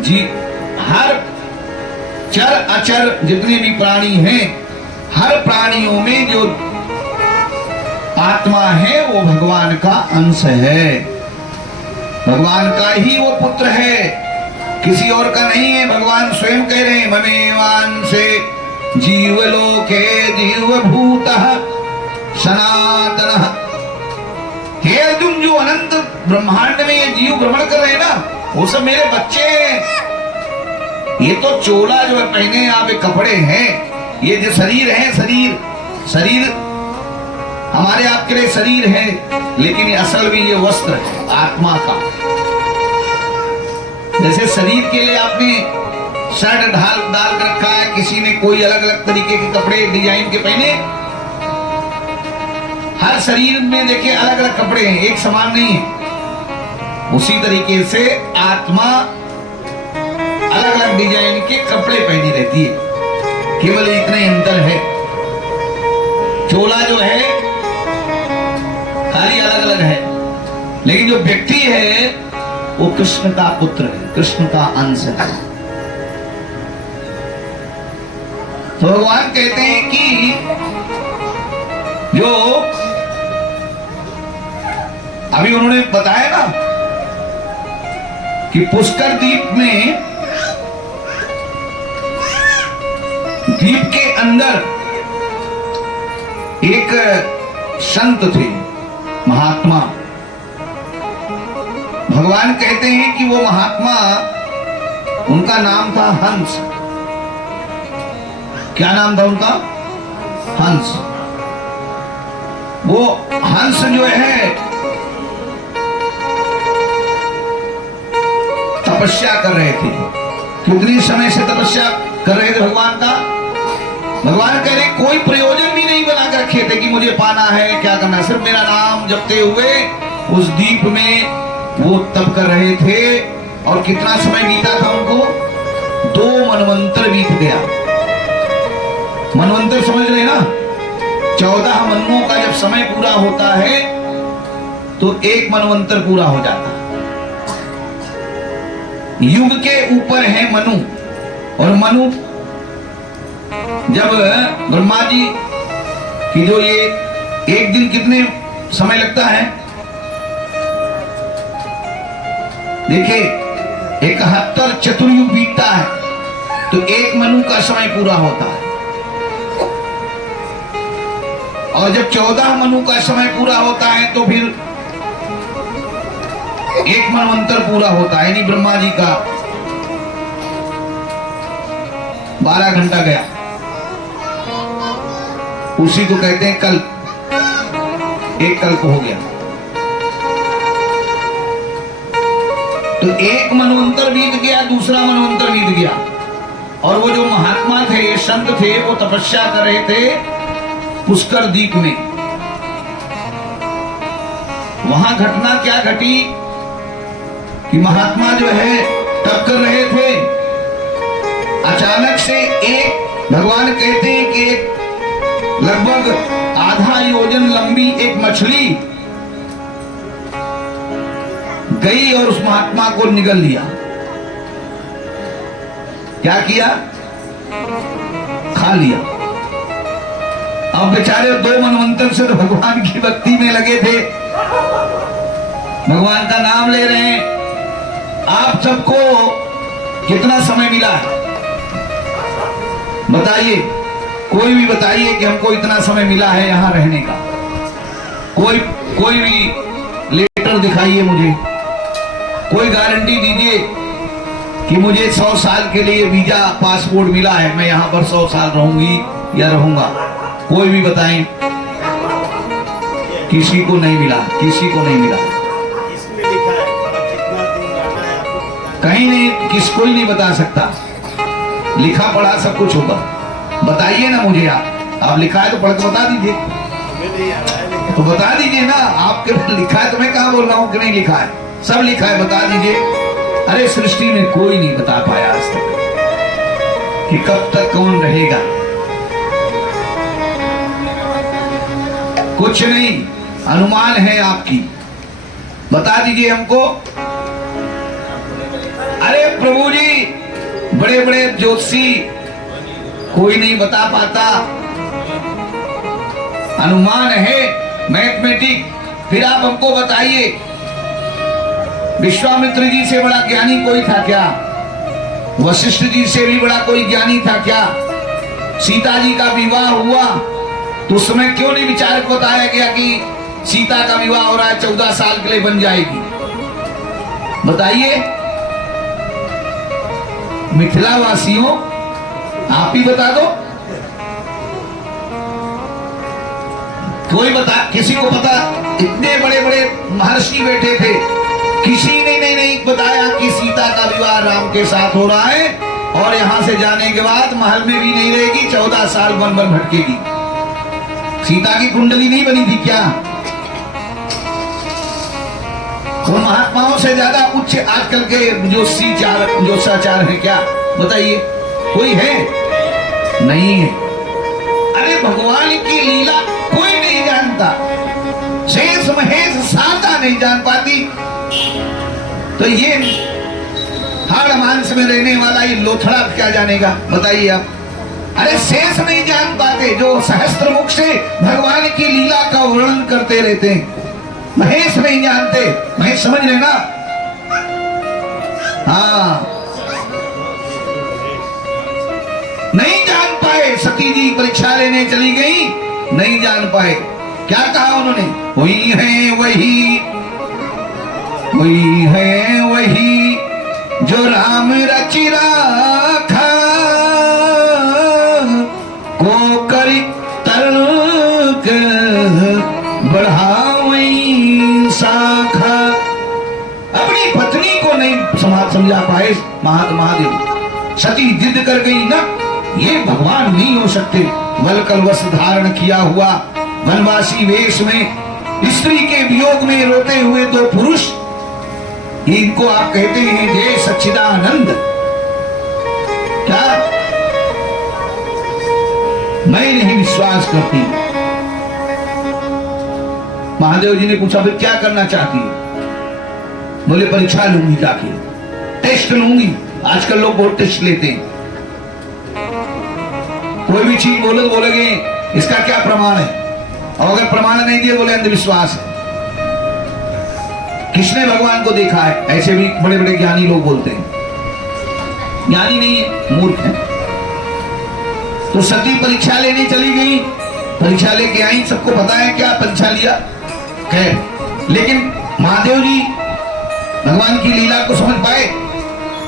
जी हर चर अचर जितने भी प्राणी हैं, हर प्राणियों में जो आत्मा है वो भगवान का अंश है, भगवान का ही वो पुत्र है, किसी और का नहीं है। भगवान स्वयं कह रहे हैं ममेवांसे जीवलोके जीवभूतः सनातनः। हे अर्जुन, जो अनंत ब्रह्मांड में ये जीव भ्रमण कर रहे हैं ना, वो सब मेरे बच्चे हैं। ये तो चोला जो है पहने आप कपड़े हैं, ये जो शरीर है, शरीर हमारे आपके लिए शरीर है, लेकिन ये असल में ये वस्त्र है आत्मा का। जैसे शरीर के लिए आपने शर्ट डाल रखा है, किसी ने कोई अलग अलग तरीके के कपड़े डिजाइन के पहने, हर शरीर में देखिए अलग अलग कपड़े हैं, एक समान नहीं है। उसी तरीके से आत्मा अलग अलग डिजाइन के कपड़े पहनी रहती है, केवल इतना ही अंतर है। चोला जो है खाली अलग अलग है, लेकिन जो व्यक्ति है वो कृष्ण का पुत्र है, कृष्ण का अंश है। तो भगवान कहते हैं कि जो अभी उन्होंने बताया ना कि पुष्कर द्वीप में, द्वीप के अंदर एक संत थे, महात्मा। भगवान कहते हैं कि वो महात्मा, उनका नाम था हंस। क्या नाम था उनका? हंस। वो हंस जो है तपस्या कर रहे थे। कितनी समय से तपस्या कर रहे थे भगवान का? भगवान कह रहे कोई प्रयोजन भी नहीं बना कर रखे थे कि मुझे पाना है, क्या करना है, सिर्फ मेरा नाम जपते हुए उस द्वीप में वो तप कर रहे थे। और कितना समय बीता था उनको? 2 मनवंतर बीत गया। मनवंतर समझ रहे ना? 14 मनुओं का जब समय पूरा होता है तो 1 मनवंतर पूरा हो जाता है। युग के ऊपर है मनु, और मनु जब ब्रह्मा जी की जो ये एक दिन कितने समय लगता है? देखिए 71 चतुर्युग बीतता है तो 1 मनु का समय पूरा होता है। और जब 14 मनु का समय पूरा होता है तो फिर 1 मनवंतर पूरा होता है, यानी ब्रह्मा जी का 12 घंटा गया। उसी को कहते हैं कल, एक कल्प हो गया। तो 1 मनवंतर बीत गया, दूसरा मनवंतर बीत गया। और वो जो महात्मा थे, ये संत थे, वो तपस्या कर रहे थे पुष्कर द्वीप में। वहां घटना क्या घटी कि महात्मा जो है तप कर रहे थे, अचानक से एक, भगवान कहते हैं कि एक लगभग आधा योजन लंबी एक मछली गई और उस महात्मा को निगल लिया। क्या किया? खा लिया। अब बेचारे 2 मनवंतर से तो भगवान की भक्ति में लगे थे, भगवान का नाम ले रहे हैं। आप सबको कितना समय मिला है बताइए? कोई भी बताइए कि हमको इतना समय मिला है यहाँ रहने का। कोई भी लेटर दिखाइए मुझे, कोई गारंटी दीजिए कि मुझे 100 साल के लिए वीजा पासपोर्ट मिला है, मैं यहाँ पर 100 साल रहूंगी या रहूंगा। कोई भी बताएं। किसी को नहीं मिला, किसी को नहीं मिला। इसमें लिखा है कितना दिन जाना है आपको, कहीं नहीं, किसको ही नहीं बता सकता। लिखा पढ़ा सब कुछ होगा। बताइए ना मुझे, आप लिखा है तो पढ़ के बता दीजिए। हमें नहीं आ रहा है लेकिन तो बता दीजिए ना, आपके लिखा है तो मैं कहाँ बोल रहा हूँ कि नहीं लिखा है, सब लिखा है, बता दीजिए। अरे सृष्टि में कोई नहीं बता पाया आज तक कि कब तक कौन रहेगा, कुछ नहीं, अनुमान है आपकी। बता दीजिए हमको। अरे प्रभु जी बड़े बड़े ज्योतिषी कोई नहीं बता पाता, अनुमान है, मैथमेटिक। फिर आप हमको बताइए, विश्वामित्र जी से बड़ा ज्ञानी कोई था क्या? वशिष्ठ जी से भी बड़ा कोई ज्ञानी था क्या? सीता जी का विवाह हुआ तो उसमें क्यों नहीं विचार बताया गया कि सीता का विवाह हो रहा है, 14 साल के लिए बन जाएगी? बताइए मिथिला वासियों, आप ही बता दो। कोई बता, किसी को पता? इतने बड़े बड़े महर्षि बैठे थे, किसी ने नहीं बताया कि सीता का विवाह राम के साथ हो रहा है और यहां से जाने के बाद महल में भी नहीं रहेगी, 14 साल वन वन भटकेगी। सीता की कुंडली नहीं बनी थी क्या? तो महात्माओं से ज्यादा उच्च आजकल के जो ज्योतिषाचार है क्या? बताइए, कोई है? नहीं है। अरे भगवान की लीला कोई नहीं जानता, शेष महेश साता नहीं जान पाती, तो ये हाड़ मांस में रहने वाला ये लोथड़ा क्या जानेगा? बताइए आप। अरे शेष नहीं जान पाते जो सहस्त्र मुख से भगवान की लीला का वर्णन करते रहते हैं, महेश नहीं जानते। महेश समझ रहे ना? हाँ, नहीं जान पाए। सती जी परीक्षा लेने चली गई, नहीं जान पाए। क्या कहा उन्होंने? वही है वही जो राम रचि राखा, को करी तर्क बढ़ावई शाखा। अपनी पत्नी को नहीं समझा पाए महादेव। सती जिद कर गई ना, ये भगवान नहीं हो सकते। वलकलवश धारण किया हुआ वनवासी वेश में स्त्री के वियोग में रोते हुए दो पुरुष, इनको आप कहते हैं जय सच्चिदानंद। क्या मैं नहीं विश्वास करती? महादेव जी ने पूछा फिर क्या करना चाहती है? बोले परीक्षा लूंगी, जाके टेस्ट लूंगी। आजकल लोग बहुत टेस्ट लेते हैं, कोई भी चीज बोले तो बोलेंगे इसका क्या प्रमाण है, और अगर प्रमाण नहीं दिए बोले अंधविश्वास है। किसने भगवान को देखा है? ऐसे भी बड़े बड़े ज्ञानी लोग बोलते हैं। ज्ञानी नहीं है, मूर्ख है। तो सती परीक्षा लेने चली गई, परीक्षा लेके आई, सबको पता है क्या परीक्षा लिया। खैर, लेकिन महादेव जी भगवान की लीला को समझ पाए।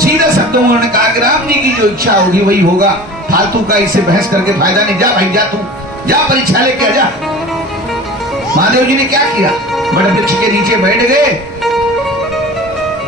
सीधे शब्दों में उन्होंने कहा कि राम जी की जो इच्छा होगी वही होगा, फालतू का इससे बहस करके फायदा नहीं। जा भाई जा, तू जा परीक्षा लेके आ जा। महादेव जी ने क्या किया? बड़े वृक्ष के नीचे बैठ गए,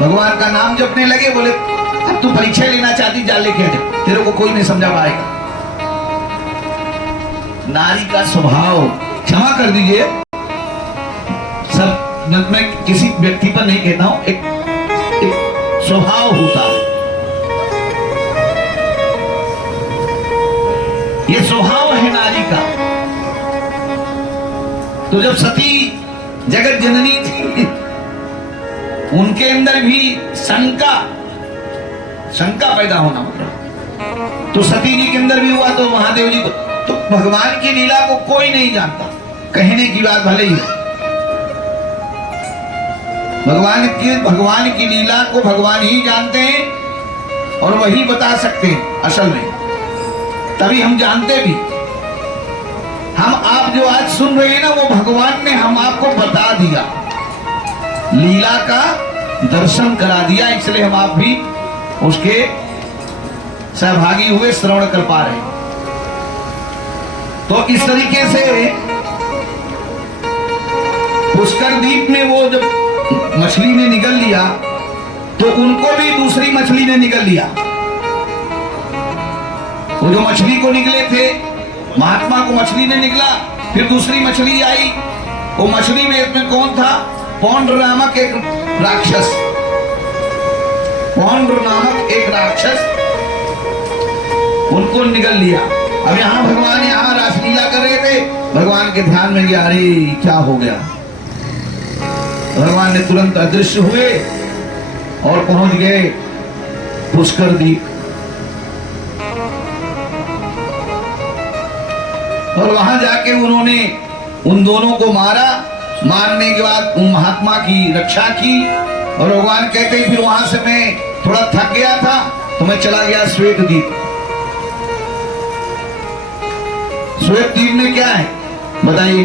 भगवान का नाम जपने लगे। बोले अब तू परीक्षा लेना चाहती, जा लेके आ जा, तेरे को कोई नहीं समझा पाएगा। नारी का स्वभाव, क्षमा कर दीजिए, सब मैं किसी व्यक्ति पर नहीं कहता हूं, एक स्वभाव होता है, ये स्वभाव है नारी का। तो जब सती जगत जननी थी, उनके अंदर भी शंका पैदा होना मतलब, तो सती जी के अंदर भी हुआ, तो महादेव जी को, तो भगवान की लीला को कोई नहीं जानता। कहने की बात भले ही, भगवान की लीला को भगवान ही जानते हैं और वही बता सकते हैं असल में, तभी हम जानते भी। हम आप जो आज सुन रहे हैं ना, वो भगवान ने हम आपको बता दिया, लीला का दर्शन करा दिया, इसलिए हम आप भी उसके सहभागी हुए, श्रवण कर पा रहे हैं। तो इस तरीके से पुष्कर द्वीप में वो जब मछली ने निगल लिया, तो उनको भी दूसरी मछली ने निगल लिया। वो जो मछली को निकले थे, महात्मा को मछली ने निकला, फिर दूसरी मछली आई। वो मछली में कौन था? पौंड्र नामक एक राक्षस, पौंड्र नामक एक राक्षस, उनको निगल लिया। अब यहाँ भगवान यहाँ रासलीला कर रहे थे, भगवान के ध्यान में गया, अरे क्या हो गया। भगवान ने तुरंत अदृश्य हुए और पहुंच गए पुष्कर द्वीप। और वहां जाके उन्होंने उन दोनों को मारा। मारने के बाद उन महात्मा की रक्षा की। और भगवान कहते हैं फिर वहां से मैं थोड़ा थक गया था तो मैं चला गया श्वेत द्वीप। श्वेत द्वीप में क्या है बताइए?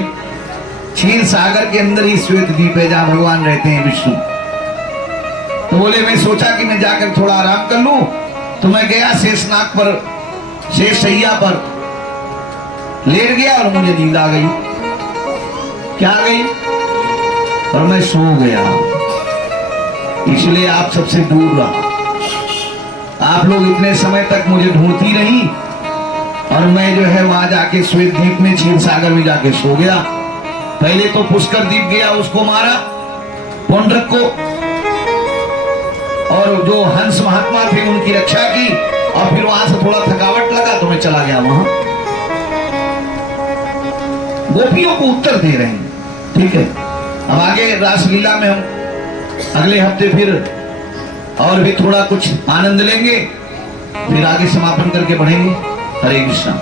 क्षीर सागर के अंदर ही श्वेत द्वीप है जहां भगवान रहते हैं विष्णु। तो बोले मैं सोचा कि मैं जाकर थोड़ा आराम कर लूं, तो मैं गया शेषनाग पर, शेष शैया पर लेट गया और मुझे नींद आ गई। क्या आ गई? और मैं सो गया। इसलिए आप सबसे दूर रहा। आप लोग इतने समय तक मुझे ढूंढती रही और मैं जो है वहां जाके श्वेत द्वीप में, क्षीर सागर में जाके सो गया। पहले तो पुष्कर द्वीप गया, उसको मारा पुंडरक को, और जो हंस महात्मा थे उनकी रक्षा की। और फिर वहां से थोड़ा थकावट लगा तो मैं चला गया वहां। गोपियों को उत्तर दे रहे हैं, ठीक है। अब आगे रासलीला में हम अगले हफ्ते फिर और भी थोड़ा कुछ आनंद लेंगे, फिर आगे समापन करके बढ़ेंगे। हरे कृष्णा।